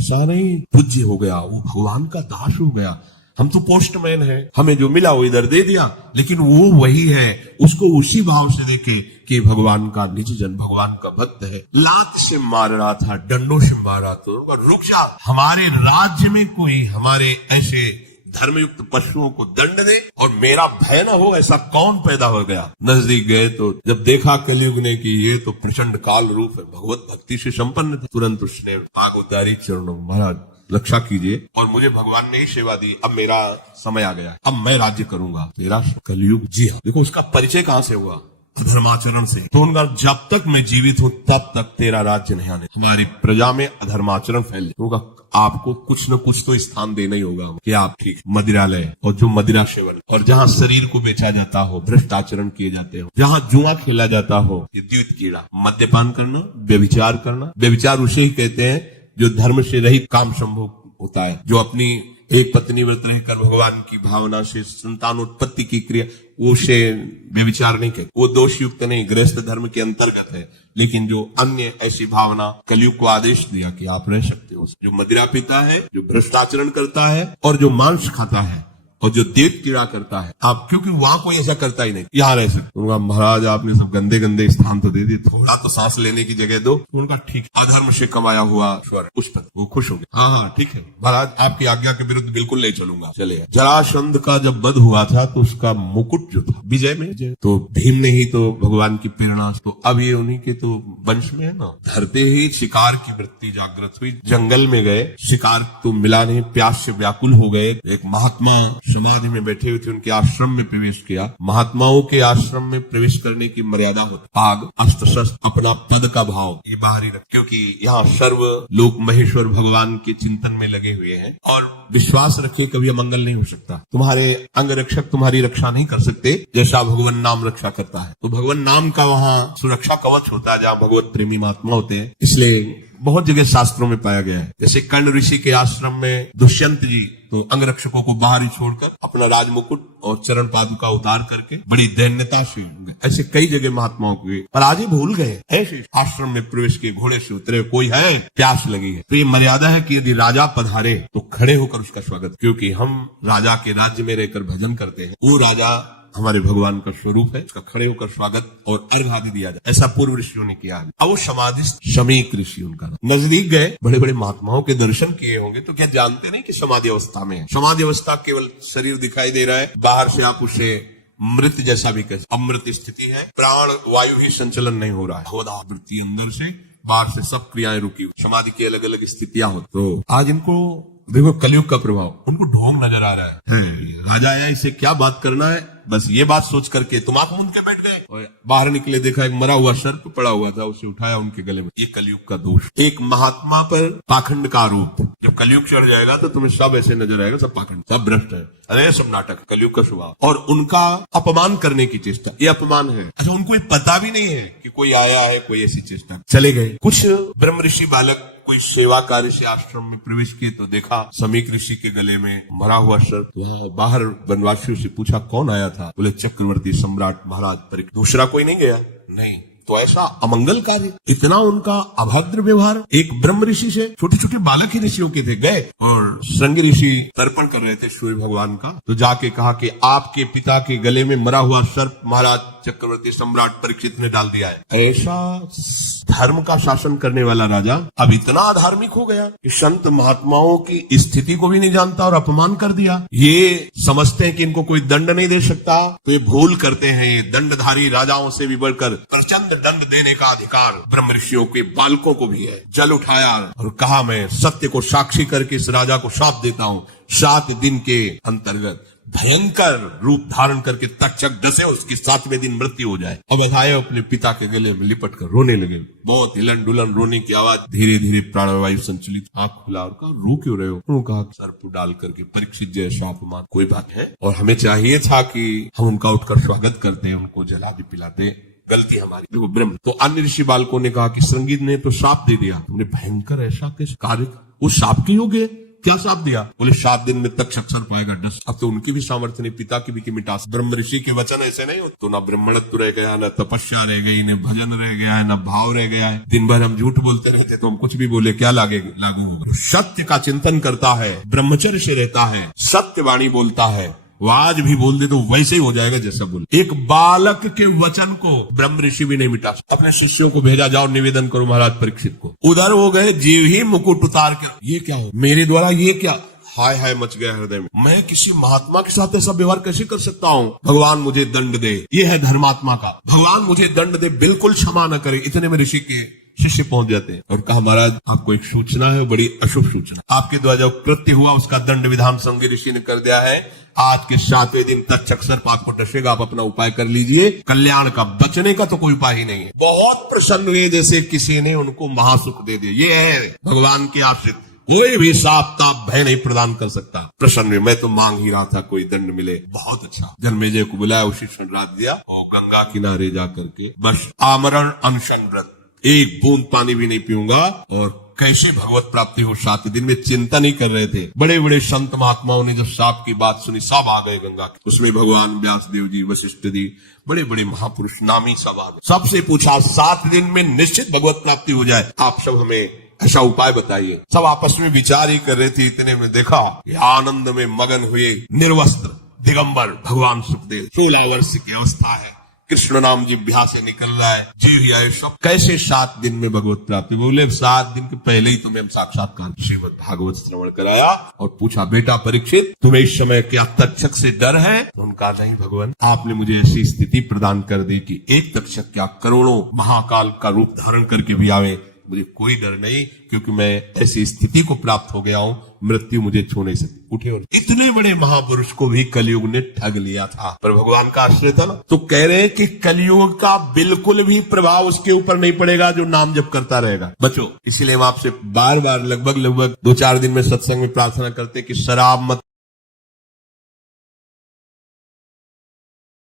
ऐसा नहीं पूज्य हो गया, वो भगवान का दास हो गया। हम तो पोस्टमैन है, हमें जो मिला वो इधर दे दिया, लेकिन वो वही है, उसको उसी भाव से देखे कि भगवान का निज जन, भगवान का भक्त है। लात से मार रहा था, डंडों से मार रहा था, रुक जा, हमारे राज्य में कोई हमारे ऐसे धर्मयुक्त पशुओं को दंड दे और मेरा भय न हो, ऐसा कौन पैदा हो गया। नजदीक गए तो जब देखा कलयुग ने कि ये तो प्रचंड काल रूप है, भगवत भक्ति से संपन्न था, तुरंत उसने आग उतारी चरणों, महाराज रक्षा कीजिए, और मुझे भगवान ने ही सेवा दी, अब मेरा समय आ गया, अब मैं राज्य करूंगा तेरा कलयुग। जी हाँ, देखो उसका परिचय कहां से हुआ, अधर्माचरण से। तो उनका जब तक मैं जीवित हूं तब तक तेरा राज्य नहीं आने, हमारी प्रजा में अधर्माचरण फैले, होगा आपको कुछ न कुछ तो स्थान देना ही होगा कि आप ठीक मदिरालय और जो मदिरा सेवन और जहां शरीर को बेचा जाता हो, भ्रष्ट आचरण किए जाते हो, जहां जुआ खेला जाता हो, ये द्वित कीड़ा, मद्यपान करना, व्यभिचार करना। व्यभिचार उसे ही कहते हैं जो धर्म से रहित काम संभोग होता है, जो अपनी एक पत्नी व्रत रहकर भगवान की भावना से संतानोत्पत्ति की क्रिया, उसे व्यभिचार नहीं कहते, वो दोष युक्त नहीं, गृहस्थ धर्म के अंतर्गत है। लेकिन जो अन्य ऐसी भावना, कलयुग को आदेश दिया कि आप रह सकते हो, जो मदिरा पीता है, जो भ्रष्टाचरण करता है और जो मांस खाता है और जो देव कीड़ा करता है, आप क्योंकि वहां कोई ऐसा करता ही नहीं, यहाँ रह सकते। उनका महाराज आपने सब गंदे गंदे स्थान तो दे दिए, थोड़ा तो सांस लेने की जगह दो। उनका ठीक, अधर्म से कमाया हुआ स्वर पुष्प, वो खुश हो गए, हाँ हाँ ठीक है महाराज, आपकी आज्ञा के विरुद्ध बिल्कुल नहीं चलूंगा, चलेगा। जरासंध का जब वध हुआ था तो उसका मुकुट जो था विजय में, तो भीम ने ही तो भगवान की प्रेरणा, तो अब ये उन्हीं के तो वंश में है ना। धरते ही शिकार की वृत्ति जागृत हुई, जंगल में गए, शिकार तो मिला नहीं, प्यास से व्याकुल हो गए। एक महात्मा समाधि में बैठे हुए थे, उनके आश्रम में प्रवेश किया। महात्माओं के आश्रम में प्रवेश करने की मर्यादा होती, पाग, अस्त्र शस्त्र, अपना पद का भाव ये बाहरी रख, क्योंकि यहाँ सर्व लोक महेश्वर भगवान के चिंतन में लगे हुए हैं और विश्वास रखिए कभी अमंगल नहीं हो सकता। तुम्हारे अंग रक्षक तुम्हारी रक्षा नहीं कर सकते जैसा भगवान नाम रक्षा करता है। तो भगवान नाम का वहाँ सुरक्षा कवच होता है जहाँ भगवत प्रेमी महात्मा होते हैं। इसलिए बहुत जगह शास्त्रों में पाया गया है, जैसे कर्ण ऋषि के आश्रम में दुष्यंत जी तो अंगरक्षकों को बाहर ही छोड़कर अपना राजमुकुट और चरण पादुका उतार करके बड़ी दैन्यता से, ऐसे कई जगह महात्माओं के, पर आज ही भूल गए। ऐसे आश्रम में प्रवेश किए, घोड़े से उतरे, कोई है, प्यास लगी है, तो ये मर्यादा है कि यदि राजा पधारे तो खड़े होकर उसका स्वागत, क्योंकि हम राजा के राज्य में रहकर भजन करते हैं, वो राजा हमारे भगवान का स्वरूप है, उसका खड़े होकर स्वागत और अर्घ आदि दिया जाए, ऐसा पूर्व ऋषियों ने किया है। अब वो समाधि शमीक ऋषि, उनका नजदीक गए, बड़े बड़े महात्माओं के दर्शन किए होंगे, तो क्या जानते नहीं कि समाधि अवस्था में है। समाधि अवस्था केवल शरीर दिखाई दे रहा है, बाहर से आप उसे मृत जैसा भी कह, अमृत स्थिति है, प्राण वायु ही संचलन नहीं हो रहा है, होदा वृत्ति अंदर से, बाहर से सब क्रियाएं रुकी हुई। समाधि की अलग अलग स्थितियां होती। तो आज इनको देखो कलयुग का प्रभाव, उनको ढोंग नजर आ रहा है। राजा आया, इसे क्या बात करना है, बस ये बात सोच करके तुम आंख मूंद के बैठ गए और बाहर निकले, देखा एक मरा हुआ सर्प पड़ा हुआ था, उसे उठाया उनके गले में। ये कलयुग का दोष, एक महात्मा पर पाखंड का आरोप। जब कलयुग चढ़ जाएगा तो तुम्हें सब ऐसे नजर आएगा, सब पाखंड, सब भ्रष्ट है, अरे सब नाटक, कलयुग का स्वभाव। और उनका अपमान करने की चेष्टा, ये अपमान है। अच्छा, उनको पता भी नहीं है कि कोई आया है, कोई ऐसी चेष्टा। चले गए। कुछ ब्रह्म ऋषि बालक कोई सेवा कार्य से आश्रम में प्रवेश किए तो देखा समीक ऋषि के गले में मरा हुआ सर्प। यहाँ बाहर वनवासियों से पूछा कौन आया था, बोले चक्रवर्ती सम्राट महाराज परीक्षित। दूसरा कोई नहीं गया, नहीं। तो ऐसा अमंगल कार्य, इतना उनका अभद्र व्यवहार एक ब्रह्म ऋषि से। छोटे छोटे बालक ही ऋषियों के थे, गए और श्रृंग ऋषि तर्पण कर रहे थे सूर्य भगवान का, तो जाके कहा कि आपके पिता के गले में मरा हुआ सर्प महाराज चक्रवर्ती सम्राट परीक्षित ने डाल दिया है। ऐसा धर्म का शासन करने वाला राजा अब इतना अधार्मिक हो गया कि संत महात्माओं की स्थिति को भी नहीं जानता और अपमान कर दिया। ये समझते हैं कि इनको कोई दंड नहीं दे सकता, तो ये भूल करते हैं। ये दंडधारी राजाओं से भी बढ़कर प्रचंड दंड देने का अधिकार ब्रह्म ऋषियों के बालकों को भी है। जल उठाया और कहा मैं सत्य को साक्षी करके इस राजा को शाप देता हूँ, 7 दिन के अंतर्गत भयंकर रूप धारण करके तक्षक डसे, उसकी 7वें दिन मृत्यु हो जाए। अब बधाए अपने पिता के गले में लिपट कर रोने लगे, बहुत हिलन डुलन रोने की आवाज, धीरे धीरे प्राणवायु संचलित, आंख खुला और कहा रो क्यों रहे हो? उन्होंने कहा सर्प डाल करके परीक्षित जैसा अपमान, कोई बात है, और हमें चाहिए था कि हम उनका उठकर स्वागत करते, उनको जला भी पिलाते, गलती हमारी। देखो ब्रह्म। तो अन्य ऋषि बालकों ने कहा कि श्रृंगी ने तो शाप दे दिया, तुमने भयंकर ऐसा किस कार्य, उस शाप के योग्य क्या शाप दिया? बोले 7 दिन में तक्षक सर पाएगा डस। अब तो उनकी भी सामर्थ्य नहीं, पिता की भी की मिटास। ब्रह्म ऋषि के वचन ऐसे नहीं होते। तो ना ब्रह्मणत्व रह गया, ना तपस्या रह गई, न भजन रह गया है, ना भाव रह गया है। दिन भर हम झूठ बोलते रहते, तो हम कुछ भी बोले क्या लागू होगा? सत्य का चिंतन करता है, ब्रह्मचर्य से रहता है, सत्य वाणी बोलता है, वो आज भी बोल दे तो वैसे ही हो जाएगा जैसा बोल। एक बालक के वचन को ब्रह्म ऋषि भी नहीं मिटा। अपने शिष्यों को भेजा, जाओ निवेदन करो महाराज परीक्षित को। उधर हो गए, जीव ही मुकुट उतार के, ये क्या हो मेरे द्वारा, ये क्या? हाय हाय मच गया हृदय में। मैं किसी महात्मा के साथ ऐसा व्यवहार कैसे कर सकता हूँ? भगवान मुझे दंड दे। ये है धर्मात्मा का, भगवान मुझे दंड दे, बिल्कुल क्षमा न करे। इतने में ऋषि के शिष्य पहुंच जाते हैं और कहा महाराज आपको एक सूचना है, बड़ी अशुभ सूचना। आपके द्वारा जो कृत्य हुआ उसका दंड विधान संज्ञ ऋषि ने कर दिया है। आज के 7वें दिन तक्षक सर्प आपको डसेगा, आप अपना उपाय कर लीजिए। कल्याण का, बचने का तो कोई उपाय ही नहीं है। बहुत प्रसन्न हुए, जैसे किसी ने उनको महासुख दे दिया। ये है भगवान के आश्रित, कोई भी साप ताप भय नहीं प्रदान कर सकता। प्रसन्न हुए, मैं तो मांग ही रहा था कोई दंड मिले। बहुत अच्छा। जन्मेजय को बुलाया, उसी क्षण रात दिया और गंगा किनारे जा करके बस आमरण अनशन व्रत, एक बूंद पानी भी नहीं पीऊंगा। और कैसे भगवत प्राप्ति हो 7 दिन में चिंता नहीं कर रहे थे। बड़े बड़े संत महात्माओं ने जब साप की बात सुनी, सब आ गए गंगा के। उसमें भगवान व्यासदेव जी, वशिष्ठ जी, बड़े बड़े महापुरुष नामी सब आ गए। सबसे पूछा 7 दिन में निश्चित भगवत प्राप्ति हो जाए, आप सब हमें ऐसा उपाय बताइए। सब आपस में विचार ही कर रहे थे। इतने में देखा कि आनंद में मगन हुए निर्वस्त्र दिगंबर भगवान सुखदेव, 16 वर्ष की अवस्था है, कृष्ण नाम जिह्वा से निकल रहा है, जीव ही आए सब। कैसे 7 दिन में भगवत प्राप्ति? बोले 7 दिन के पहले ही तुम्हें साक्षात्कार श्रीमद् भागवत श्रवण कराया और पूछा बेटा परीक्षित तुम्हें इस समय क्या तक्षक से डर है? उनका नहीं भगवान, आपने मुझे ऐसी स्थिति प्रदान कर दी कि एक तक्षक क्या करोड़ों महाकाल का रूप धारण करके भी आवे, मुझे कोई डर नहीं, क्योंकि मैं ऐसी स्थिति को प्राप्त हो गया हूं, मृत्यु मुझे छू नहीं सकती। उठे और इतने बड़े महापुरुष को भी कलयुग ने ठग लिया था, पर भगवान का आश्रय था ना। तो कह रहे हैं कि कलयुग का बिल्कुल भी प्रभाव उसके ऊपर नहीं पड़ेगा जो नाम जप करता रहेगा। बच्चों, इसीलिए हम आपसे बार बार लगभग 2-4 दिन में सत्संग में प्रार्थना करते कि शराब मत